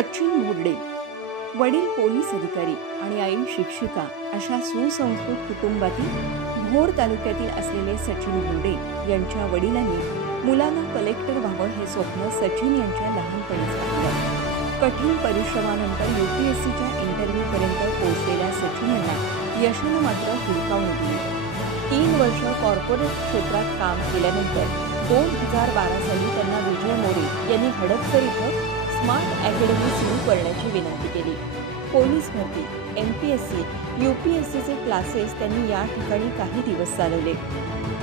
सचिन भोरडे वडील पोलीस अधिकारी आणि आई शिक्षिका अशा सुसंस्कृत कुटुंबातील भोर तालुक्यातील असलेले सचिन भोरडे यांच्या वडिलांनी मुलांना कलेक्टर व्हावं हे स्वप्न सचिन यांच्या लहानपणीच पाहिलं। कठीण परिश्रमानंतर UPSCच्या इंटरव्ह्यूपर्यंत पोहोचलेल्या सचिन यांना यशानं मात्र हुलकावणी दिली। 3 वर्ष कॉर्पोरेट क्षेत्रात काम केल्यानंतर 2012 साली त्यांना विजय मोरे यांनी हडपसर इथं स्मार्ट अकॅडमी सुरू करण्याची विनंती केली। पोलीस भरती, MPSC, UPSCचे क्लासेस त्यांनी या ठिकाणी काही दिवस चालवले।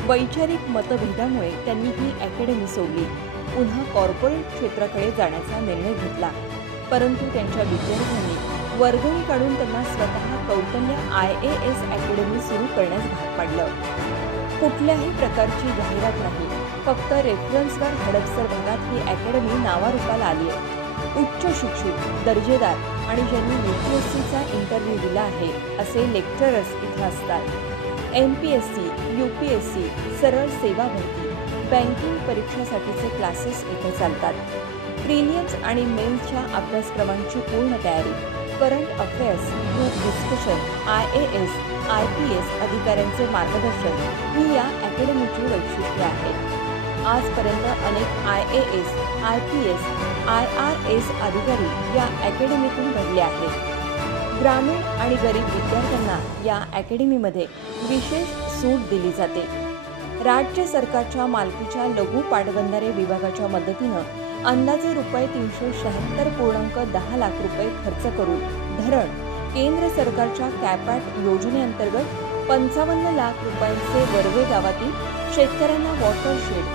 वैचारिक मतभेदामुळे त्यांनी ही अकॅडमी सोडली, पुन्हा कॉर्पोरेट क्षेत्राकडे जाण्याचा निर्णय घेतला। परंतु त्यांच्या विद्यार्थ्यांनी वर्गणी काढून त्यांना स्वतः कौटल्य IAS अकॅडमी सुरू करण्यास भाग पाडलं। कुठल्याही प्रकारची जाहिरात नाही, फक्त रेफरन्सवर हडपसर भागात ही अकॅडमी नावारूपाला आली आहे। उच्च शिक्षित, दर्जेदार आणि ज्यांनी UPSCचा इंटरव्ह्यू दिला आहे असे लेक्चरर्स इथं असतात। MPSC, UPSC, सरळ सेवा भरती, बँकिंग परीक्षेसाठीचे क्लासेस इथे चालतात। प्रिलिम्स आणि मेन्सच्या अभ्यासक्रमांची पूर्ण तयारी, current affairs, group discussion, IAS, IPS अधिकाऱ्यांचे मार्गदर्शन ही या अकॅडमीची वैशिष्ट्ये आहेत। आजपर्यंत अनेक IAS, IPS, IRS अधिकारी या अकॅडमीतून घडले आहेत। ग्रामीण आणि गरीब विद्यार्थ्यांना या अकॅडमीमध्ये विशेष सूट दिली जाते। राज्य सरकारच्या मालकीच्या लघु पाटबंधारे विभागाच्या मदतीनं अंदाजे ₹376.10 लाख खर्च करून धरण, केंद्र सरकारच्या कॅपॅट योजनेअंतर्गत ₹55 लाख वरवे गावातील शेतकऱ्यांना वॉटरशेड,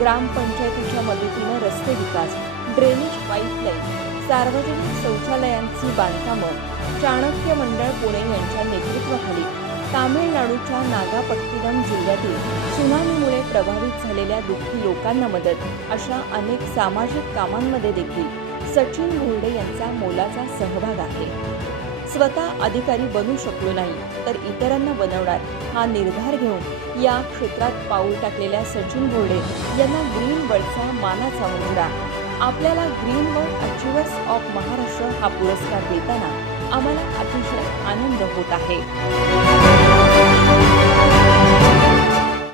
ग्रामपंचायतीच्या मदतीनं रस्ते विकास, ड्रेनेज पाईपलाईन, सार्वजनिक शौचालयांची बांधकामं, चाणक्य मंडळ पुणे यांच्या नेतृत्वाखाली तामिळनाडूच्या नागापट्टिनम जिल्ह्यातील सुनामीमुळे प्रभावित झालेल्या दुःखी लोकांना मदत अशा अनेक सामाजिक कामांमध्ये देखील सचिन भोरडे यांचा मोलाचा सहभाग आहे। स्वतः अधिकारी बनू शकलो नाही तर इतरांना बनवणार हा निर्धार घेऊन या क्षेत्रात पाऊल टाकलेल्या सचिन भोरडे यांना ग्रीन बर्डचा मानाचा मुजरा, आपल्याला green bird achievers of Maharashtra हा पुरस्कार देताना आम्हाला अतिशय आनंद होत आहे।